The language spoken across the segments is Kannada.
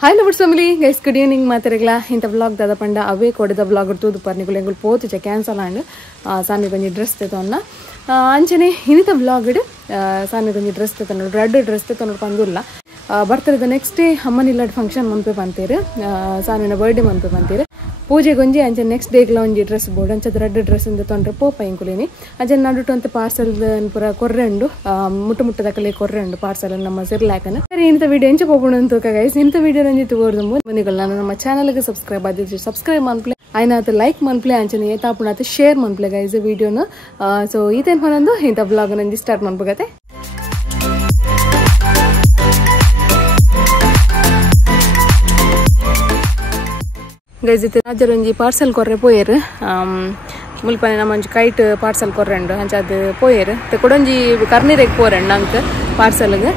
hi lovers family guys good evening ಮಾತಾರಿಗ್ಲಾ ಇಂಥ ವ್ಲಾಗ್ ದಾದ ಪಂಡ ಅವೇ ಕೊಡದ ವ್ಲಾಗ್ ಇರ್ತದೆ ಪರ್ನಿಗಳು ಎಂಗಳು ಪೋತುಚೆ ಕ್ಯಾನ್ಸಲ್ ಆಂಡ್ ಸಾಮಿ ಕೊಂಚ ಡ್ರೆಸ್ ತೆತ್ತೊನ್ನ ಅಂಚನೆ ಇನ್ನಿತ ವ್ಲಾಗ್ ಇಡು ಸಾಮಿ ಕೊಂಚ ಡ್ರೆಸ್ ತೆತ್ತೊಂಡು ರೆಡ್ ಡ್ರೆಸ್ ತೆತ್ತೊಂಡು ಪಂದಿಲ್ಲ ಬರ್ತದೆ ನೆಕ್ಸ್ಟ್ ಡೇ ಅಮ್ಮನಿಲ್ಲಡ್ ಫಂಕ್ಷನ್ ಮನ್ಪೆ ಬಂತೀರು ಸಾಮಿನ ಬರ್ಡೇ ಮನ್ಪೆ ಬಂತೀರು ಪೂಜೆ ಗೊಂಜಿ ಅಂಚೆ ನೆಕ್ಸ್ಟ್ ಡೇಗ್ಲ ಒಂಜಿ ಡ್ರೆಸ್ ಬೋರ್ಡ್ ಅಂಚದ ರೆಡ್ ಡ್ರೆಸ್ ಇಂದ ತೊಂಡ್ರೆ ಪೋಪ ಇಂಕುಲಿನಿ ಅಂಚನೆ ನಡುಟು ಅಂತ ಪಾರ್ಸಲ್ ಪೂರ ಕೊರ್ರೆಂಡು ಮುಟ್ಟದಕಲೆ ಕೊರ್ರೆಂಡು ಪಾರ್ಸಲ್ ನಮ್ಮ ಸಿರ್ಲಾಕನ ಸರಿ ಇಂಥ ವಿಡಿಯೋ ಎಂಚ ಪೋಪುಂಡು ಅಂತ ಗೈಸ್ ಇಂಥ ವಿಡಿಯೋ ರಂಜಿ ತೋರ್ದು ಮನಿಗಳು ನಾನು ನಮ್ಮ ಚಾನಲ್ಗೆ ಸಬ್ಸ್ಕ್ರೈಬ್ ಆದಿದ್ದು ಸಬ್ಸ್ಕ್ರೈಬ್ ಮನ್ಪ್ಲೆ ಆಯ್ನಾತ ಲೈಕ್ ಮನ್ಪ್ಲೆ ಅಂಚನೆ ಏತಾಪುಣಾತ ಶೇರ್ ಮನ್ಪ್ಲೆ ಗೈಸ್ ವಿಡಿಯೋನು ಸೊ ಈತೇನು ಹೊನಂದು ಇಂಥ ಬ್ಲಾಗ್ ನಂಜಿ ಸ್ಟಾರ್ಟ್ ಮನ್ಪಗತ್ತೆ ಗೈಸ್ ಇತ್ತು ರಾಜರಂಜಿ ಪಾರ್ಸಲ್ ಕೊರ್ರೆ ಪೋಯರು ಮುಲ್ಪನೆ ನಮ್ಮಂಜಿ ಕೈಟ್ ಪಾರ್ಸಲ್ ಕೊರ್ರೆಂಡು ಅಂಚ ಅದು ಪೋಯರು ಕೊಡೊಂಜಿ ಕರ್ನೀರೆಗ್ ಪೋರೆಂಡು ಅಂಕ ಪಾರ್ಸಲ್ಗೆ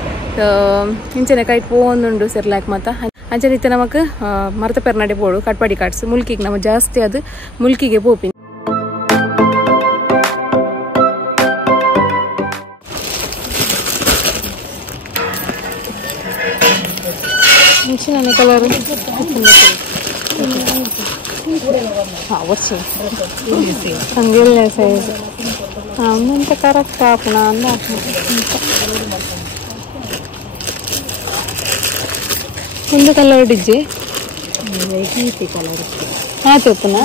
ಇಂಚನೆ ಕೈಟ್ ಪೋಂದುಂಡು ಸಿರ್ಲಾಕ್ ಮತ್ತ ಅಂಚನೆ ಇತ್ತು ನಮಕ್ ಮರತ ಪೆರ್ನಾಡೆ ಪೋಡು ಕಟ್ಪಾಡಿ ಕಾಟ್ಸ್ ಮುಲ್ಕಿಗೆ ನಮ್ಮ ಜಾಸ್ತಿ ಅದು ಮುಲ್ಕಿಗೆ ಪೋಪಿ ಇಂಚಿನ ಕಲರ್ ಹಂಗೆಲ್ಲ ಸೈಜ್ ಒಂದಂತ ಕರೆಕ್ಟ್ ಹಾಕೋಣ ಅಂದ ಒಂದು ಕಲರ್ ಡಿಜ್ಜಿ ಕಲರ್ ಹಾಕುತ್ತನ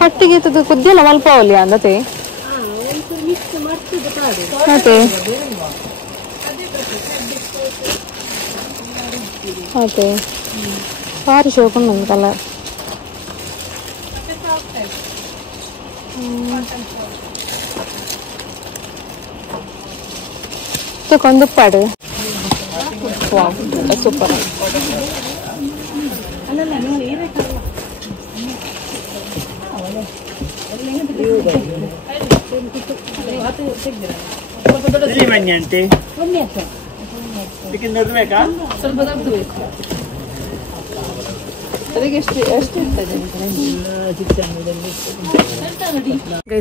ಪಟ್ಟಿಗೆ ಕುದ್ದಿಲ್ಲ ಮಲ್ಪವಲ್ಲಿ ಅಂದತೆ ಮತ್ತೆ ಮತ್ತೆ ಭಾರಿ ಶೋಕುಂಡು ನನ್ನ ಕಲರ್ ತಗೊಂಡು ಪಾಡು ಸೂಪರ್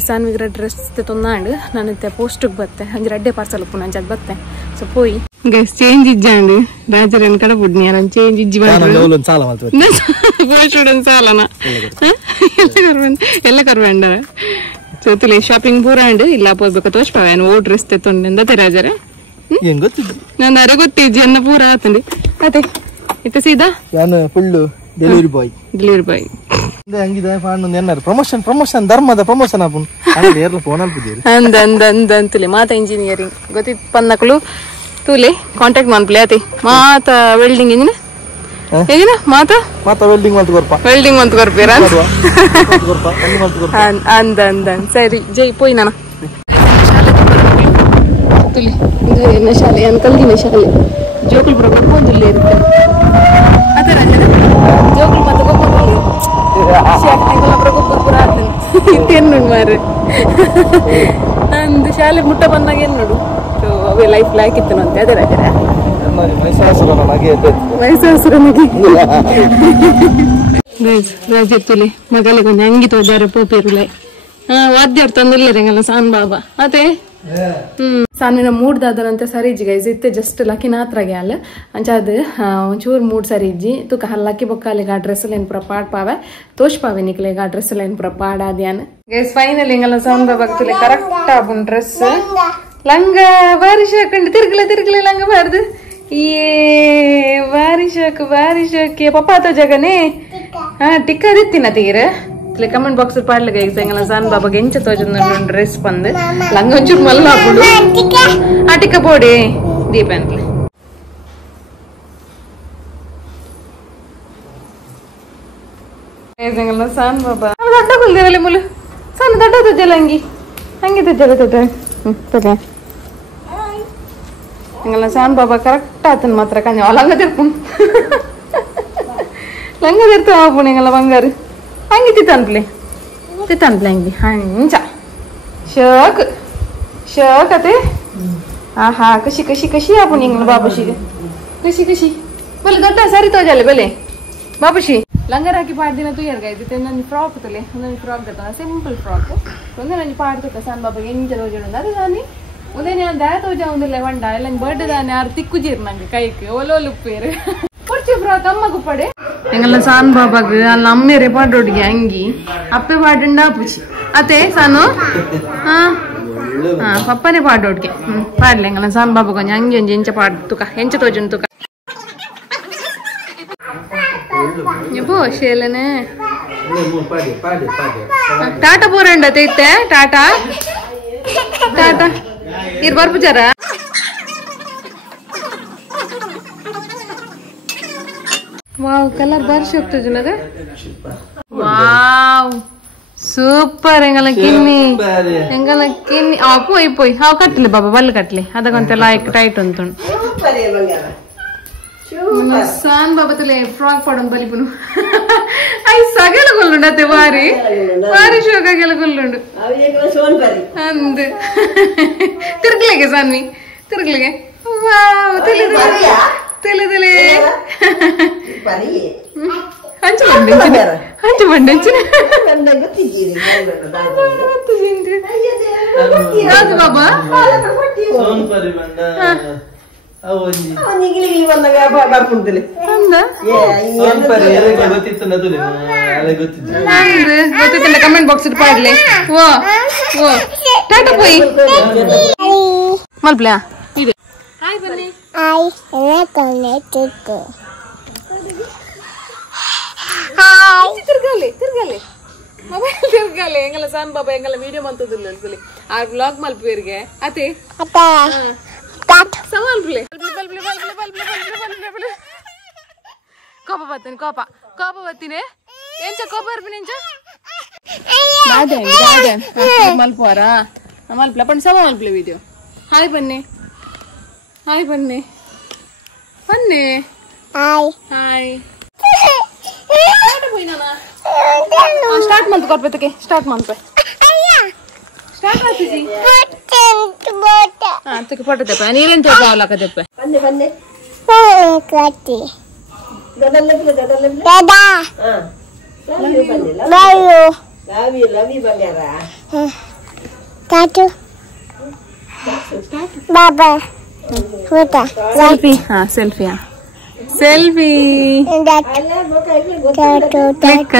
ಸಾನ್ವಿಗ್ರ ಡ್ರೆಸ್ ತೊಂದಾಂಡು ನಾನು ಪೋಸ್ಟ್ಗೆ ಬತ್ತೆ ಅಂಜಿ ರೆಡ್ಡೆ ಪಾರ್ಸಲ್ ಉಪ್ಪು ನಂಚ್ ಅದು ಬತ್ತೆ ಸೊ ಪೋಯಿ ಗೈಸ್ ಚೇಂಜ್ ಇಜ್ಜಾಂಡು ರಾಜರನ್ ಕಡೆ ಬುಡ್ನಿ ಯಾರನ್ ಚೇಂಜ್ ಇಜ್ಜಿ ಸಾಲನ ಎಲ್ಲ ಕರ್ವಂಡರ ಚೋತಲಿ ಶಾಪಿಂಗ್ ಪೂರಾಂಡು ಇಲ್ಲ ಹೋಗ್ಬೇಕು ತೋಚ್ಪಾವೇನು ಓ ಡ್ರೆಸ್ ತೆತ್ತೊಂಡೆ ರಾಜರೇ ನಾನು ಅರೆ ಗೊತ್ತಿಜ್ಜಿ ಅನ್ನ ಪೂರ ಆತಂಡಿ ಅದೇ ಇತ್ತೆ ಸೀದಾ ಫುಲ್ಲು ಡೆಲಿವರಿ ಬಾಯ್ ಹಂಗಿದೆ ಪ್ರಮೋಷನ್ ಧರ್ಮದ ಪ್ರಮೋಷನ್ ಅಂತಲೇ ಮಾತಾ ಇಂಜಿನಿಯರಿಂಗ್ ಗೊತ್ತಿತ್ತು ಪನ್ನಕಲು ತೂಲೆ ಕಾಂಟ್ಯಾಕ್ಟ್ ಮನ್ಪ್ಲೆ ಆತಿ ಮಾತಾ ವೆಲ್ಡಿಂಗ್ ಇಂಜಿನ ಏನಿನ ಮಾತಾ ವೆಲ್ಡಿಂಗ್ ಮಂತ್ ಕೊರ್ಪೀರ ಅಂದ ಸರಿ ಜೈ ಪೋಯ್ ನಾನು ತುಲಿ ಇದು ಶಾಲೆ ಅನ್ಕಲ್ದಿನ ಶಾಲೆ ಜೋಕುಲ್ ಪ್ರಭು ಒಂದಿಲ್ಲ ಇರುತ್ತೆ ಅದೇ ರಾಜನ ಜೋಕುಲ್ ಮತ್ತೆ ಗೊಬ್ಬರ ಇತ್ತೇನು ಮಾರು ನಂದು ಶಾಲೆ ಮುಟ್ಟ ಬಂದಾಗ ಏನ್ ನೋಡು ಅವೇ ಲೈಫ್ ಲಾಕಿತ್ತು ಅಂತೆ ಅದೇ ರಾಜರ ರಾಜ ತುಲಿ ಮಗಲಿಗೆ ಒಂದು ಅಂಗಿ ತೋದಾರೆ ಪೋಪಿರುಲೆ ವಾದ್ಯಾರ್ ತಂದಿಲ್ಲ ಸಾನ್ ಬಾಬಾ ಅದೇ ಸಾನಿನ ಮೂಡ್ ದಾದನಂತೆ ಸರಿ ಇಜ್ಜಿ ಗೈಸ್ ಇತ್ತೆ ಜಸ್ಟ್ ಲಕ್ಕಿ ನಾತ್ರಾಗೆ ಅಲ್ಲ ಅಂಚಾದ ಒಂಚೂರು ಮೂಡ್ ಸರಿ ಇಜ್ಜಿ ತುಕ ಲಕ್ಕಿ ಬೊಕ್ಕಾಲಿಗೆ ಆ ಡ್ರೆಸ್ ಏನ್ ಪುರ ಪಾಡ್ ಪಾವೆ ತೋಷ್ ಪಾವೆ ನಿಕ್ಲೆಗೆ ಆ ಡ್ರೆಸ್ ಏನ್ ಪುರ ಪಾಡಾದ್ಯಾನ ಗೈಸ್ ಫೈನಲ್ ಹಿಂಗಲ್ಲ ಸಾನ್ ಬಾಬಾ ತುಲೆ ಕರೆಕ್ಟ್ ಆಪುನ್ ಡ್ರೆಸ್ ಲಂಗ ಬಾರಿ ಶಾಕಂಡು ತಿರ್ಗಲೆ ಲಂಗ ಬಾರ್ದು ಬಾರಿ ಶಾಕ್ ಪಪ್ಪ ಆತ ಜಗನೇ ಟಿಕ್ಕ ದಿತ್ತಿನ ತೀರ ಕಮೆಂಟ್ ಬಾಕ್ಸ್ ಪಾಡ್ಲ ಗೈಸ್ ಹೆಂಗಲ್ಲ ಸಾನ್ ಬಾಬಾಗೆ ಎಂಚ ತೋಜೊಂದು ಡ್ರೆಸ್ ಬಂದು ಲಂಗ ಒಂಚೂರು ಮಲ್ಲ ಹಾಕೊಂಡು ಆ ಟಿಕ್ಕ ಪೋಡಿ ದೀಪ ಅಂತಲೇ ಹೆಂಗಲ್ಲ ಸಾನ್ ಬಾಬಾ ದೊಡ್ಡ ಕುಲ್ದೇವಲ್ಲಿ ಮುಲು ಸಣ್ಣ ದೊಡ್ಡ ತಜ್ಜಲ್ಲ ಹಂಗೆ ತಜ್ಜಲ್ಲ ತಗ ಹಂಗಲ್ಲ ಸಾನ್ ಬಾಬಾ ಕರೆಕ್ಟ್ ಆತನ ಮಾತ್ರ ಕಣ್ಣ ಲಂಗ ತಿರ್ಕೊಂಡು ಲಂಗ ತಿರ್ತ ಹಾಪುಣ ಹಿಂಗಲ್ಲ ಬಂಗಾರು ಹಂಗೆ ತಿತ್ತನ್ಪ್ಲೆ ಹಂಗೆ ಹಂಚ ಶೋಕ್ ಶೋಕ್ ಅತೆ ಆಹಾ ಕಶಿ ಕಶಿ ಕಶಿ ಆಪು ನಿಂಗ್ ಬಾಬುಶಿಗೆ ಕಶಿ ಕಶಿ ಬಲೆ ದೊಡ್ಡ ಸರಿ ತೋಜಾಲೆ ಬಲೆ ಬಾಬುಶಿ ಲಂಗರ್ ಹಾಕಿ ಪಾಡ್ದಿನ ತುಯ್ಯರ್ಗಾಯ್ತು ನನ್ನ ಫ್ರಾಕ್ ತಲೆ ಒಂದೊಂದು ಫ್ರಾಕ್ ಗತ್ತ ಸಿಂಪಲ್ ಫ್ರಾಕ್ ಒಂದೇ ನಂಗೆ ಪಾಡ್ತಕ್ಕ ಸಾನ್ ಬಾಬಾಗೆ ಎಂಜ ತೋಜೋಣ ಅದು ನಾನು ಒಂದೇ ನಾನು ದಾಯ ತೋಜ ಒಂದಿಲ್ಲ ಬಂಡ ಇಲ್ಲ ಬರ್ಡ್ ದಾನೆ ಯಾರು ತಿಕ್ಕುಜೀರ್ ನಂಗೆ ಕೈക്ക് ಒಲೋಲುಪ್ಪೇರು ಕೊಡ್ಚಿ ಫ್ರಾಕ್ ಅಮ್ಮಗೂ ಪಡೆ ಎಂಗಲ್ಲ ಸಾನ್ ಬಾಬಾಗ ಅಲ್ಲ ಅಮ್ಮೇರೆ ಪಾಡೋಡಿಗೆ ಅಂಗಿ ಅಪ್ಪೆ ಪಾಡುಂಡ ಪುಚಿ ಅತ್ತೆ ಸಾನು ಹಾ ಪಪ್ಪನೇ ಪಾಡೋಡ್ಗೆ ಪಾಡ್ಲೆ ಎಂಗಲ್ಲ ಸಾನ್ ಬಾಬಾ ಕೊಂಚ ಅಂಗಿ ಒಂಜಿ ಎಂಚ ಪಾಡ್ ತುಕ ಎಂಚ ತೋಜುನ್ ತುಕ ಎಪ್ಪೋ ಶೇಲನೆ ಟಾಟಾ ಪೋರಂಡ ತೈತೆ ಟಾಟಾ ಟಾಟಾ ಇರ್ ಬರ್ಪುಜಾರ ವಾವ್ ಕಲರ್ ಬರ್ಷ ಹೋಗ್ತದೆ ನನಗ ವಾವ್ ಸೂಪರ್ ಎಂಗಲ ಕಿನ್ನಿ ಪೋಯ್ ಪೋಯ್ ಹಾವು ಕಟ್ಲಿ ಬಾಬಾ ಬಲ್ಲು ಕಟ್ಲಿ ಅದಕ್ಕೊಂತೆಲ್ಲ ಟೈಟ್ ಉಂಟು ಸಾನ್ ಬಾಬಾ ತಲೆ ಫ್ರಾಕ್ ಪಡಂ ಬಲಿಪುನು ಐ ಸಗಲ ಕೊಲ್ಲುಂಡು ಅತ್ತೆ ಬಾರಿ ಬಾರಿ ಶೋಕಾಗೆಲ್ಲ ಕೊಲ್ಲುಂಡು ಅಂದ್ ತಿರ್ಗ್ಲೆಗೆ ಸಾನ್ವಿ ತಿರ್ಗ್ಲೆಗೆ ವಾವ್ ತಲೆ ತಲೆ ತಲೆ ಹಂಚು ಬಂಡೆ ಹಂಚು ಬಂಡೆ ರಾಜು ಬಾಬಾ ಕಮೆಂಟ್ ಬಾಕ್ಸ್ ಪಾಡ್ಲೆ ಓ ಓ ಟಾಟಾ ಪೋಯ್ ಮಲ್ಪ್ಲಾ ಇದೆ ಹಾಯ್ ಬನ್ನಿ ತಿರ್ಗಲಿ ತಿರ್ಗಲಿ ಮೊಬೈಲ್ ತಿರ್ಗಲಿ ಎಂಗಲ್ಲ ಸಾನ್ ಬಾಬಾ ಎಂಗಲ್ಲ ವಿಡಿಯೋ ಮಂತದಿಲ್ಲ ಅನ್ಸಲಿ ಆ ವ್ಲಾಗ್ ಮಲ್ಪೇರ್ಗೆ ಅತೆ ಸವಾಲ್ ಪ್ಲೇ ಕೋಪ ಬರ್ತೀನಿ ಕೋಪ ಕೋಪ ಬರ್ತೀನಿ ಎಂಚ ಕೋಪ ಬರ್ತೀನಿ ಎಂಚ ಮಲ್ಪುವಾರ ಮಲ್ಪ್ಲ ಪಂಡ್ ಸಮ ಮಲ್ಪ್ಲೆ ವಿಡಿಯೋ ಹಾಯ್ ಬನ್ನಿ ಹಾಯ್ ಬನ್ನಿ ಬನ್ನಿ ಹಾಯ್ ಹಾಯ್ ಸ್ಟಾರ್ಟ್ ಮಂತ್ ಕೊಡ್ಬೇತಕ್ಕೆ ಸ್ಟಾರ್ಟ್ ಮಂತ್ ಸ್ಟಾರ್ಟ್ ಮಾಡ್ತೀವಿ ಅದಕ್ಕೆ ಫೋಟೋ ತೆಪ್ಪ ನೀರೇನು ತೋಟ ಅವಲಕದೆಪ್ಪ ಬನ್ನಿ ಬನ್ನಿ ಸೆಲ್ಫಿ ಹಾ ಸೆಲ್ಫಿ ಸೆಲ್ಫಿ ಕ್ಲಿಕ್